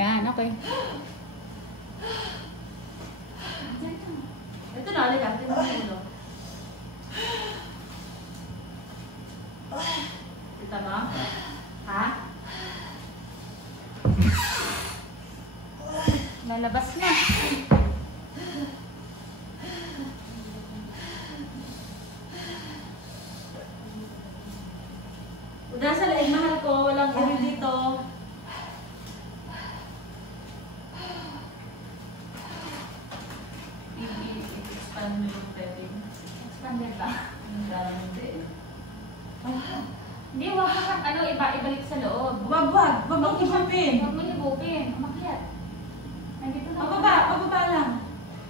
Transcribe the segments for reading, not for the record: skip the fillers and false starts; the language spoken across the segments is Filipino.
Yan, okay. Ito na, halika. Ito na ulo. Kita ba? Ha? Lalabas na. Udah sa laing mahal ko, walang iri dito. I-expand mo yung bedding. Expanded ba? Hindi. Hindi, wag mo kang ibalik sa loob. Wag mo higupin. Huwag mo higupin. Umakyat. Nandito na. Pababa lang.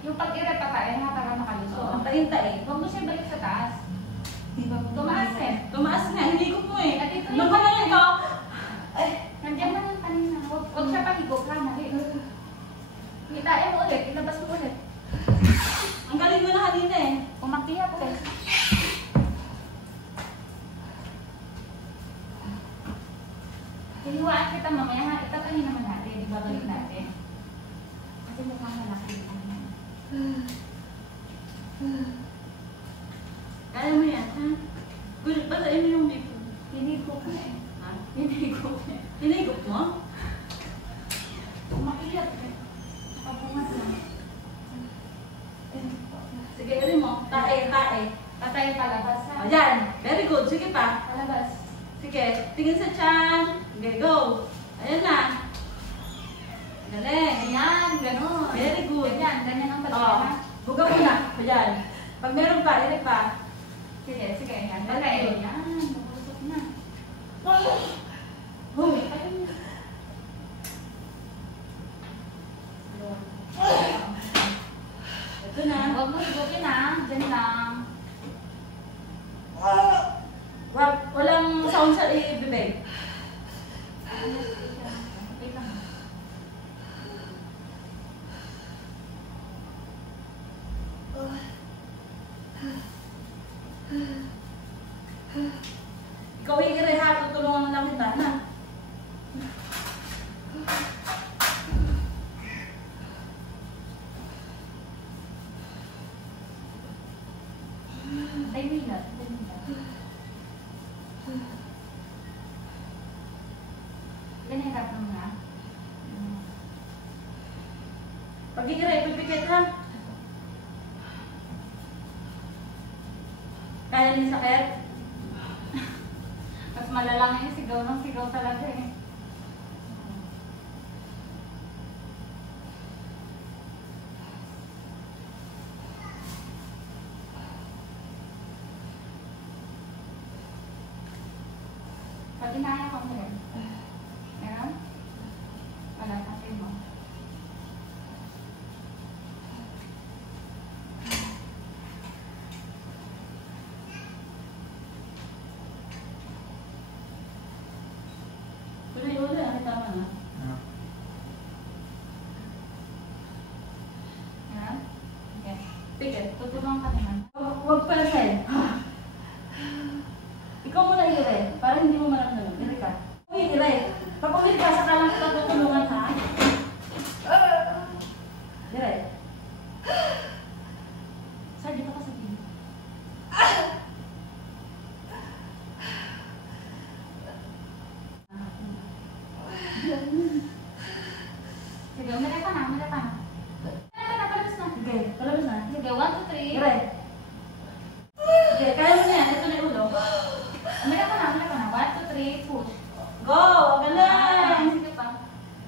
Yung pag-irep patain ha, para makalusot. Tain-tain. Huwag mo siya balik sa taas. Tumaas eh. Tumaas nga, hindi ko po eh. At ito Nung yung kanina ito, nandiyan na yung kanina. Huwag siya pahigop ha. Itain mo ulit. Ilabas mo ulit. ang galing mo na kanina eh. Umakyat eh. Hiniwaan kita mamaya ha. Itatahin naman natin. Ibabalik natin. Kasi mukhang malaki. Kaya mo yan, ha? Basahin mo yung lipo. Hinigop na eh. Ha? Hinigop na eh. Hinigop mo? Umakyat eh. Nakabungas na. Sige, rin mo. Tae. Patay palabas ha. Ayan. Very good. Sige pa. Palabas. Sige. Tingin sa tiyan. Okay, go. Ayan na. Galing. Ayan, gano'n. Very good. Ganyan ang Oh. pagkakama. Bugaw mo na. Ayan. Pag meron pa, ilik pa. Sige, ayan. Okay. Ayan, nabusok na. Boom. Ito na. Huwag mo higupin ha. Diyan lang. Walang sound sa bibig. Wait lang. Ikaw higiri ha. Tutulungan na lang kita na. Tay Milat. Ganihirap mo na. Pag higiri, pipikit ha. Kaya niyo sakit? Mas malalang yung sigaw ng sigaw talaga eh. Pag inaya ka mo rin. Meron? Wala, tapin mo. Uli, ano tama na? Meron? Okay. Pikit. Tutulungan ka naman. Huwag pala sa'yo. Ikaw muna higiri, para hindi mo maramdaman. Higiri ka. Higiri. Pag ulit ka, saka lang kita tutulungan ha. Higiri. Sir, dito ka sa tingin. Sige, umiray ka na. Palabas na. Sige, palabas na. Sige, 1, 2, 3. Higiri. Sige, kaya mo na yan. Ito na yung ulo. Umiray ka na. 1, 2, 3, push. Go! Galing! Sige pa.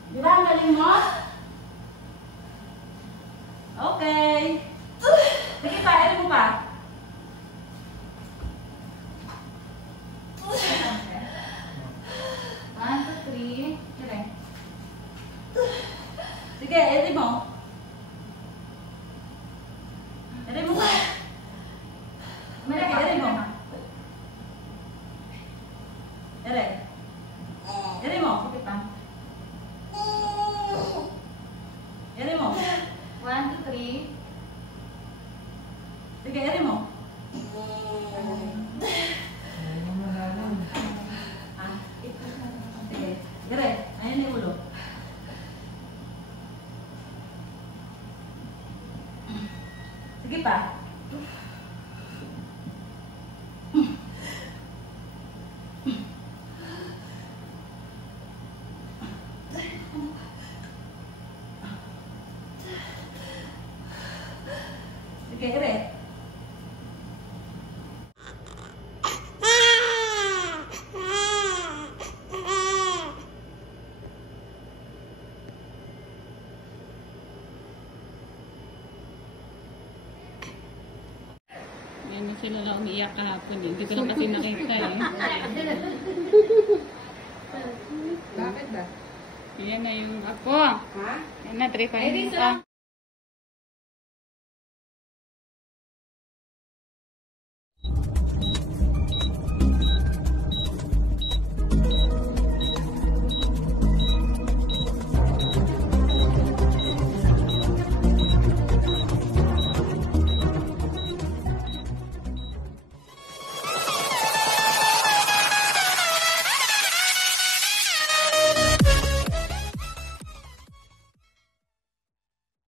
Di ba ang galing mo? Okay. Sige pa, ano mo pa? One, two, three. Dire. Sige, edi mo. Edi mo pa. Umiray ka. Edi mo. Edi. Edi mo. Sige pa. Edi mo. 1, 2, 3. Sige, edi mo. Ah, sige. Dire, ayun yung ulo. Sige pa. Sige, ere. Yan na sila lang umiiyak kahapon eh. Hindi ko lang kasi nakita eh. Bakit ba? Yan na yung ako. Ha? Yan na, 3 5.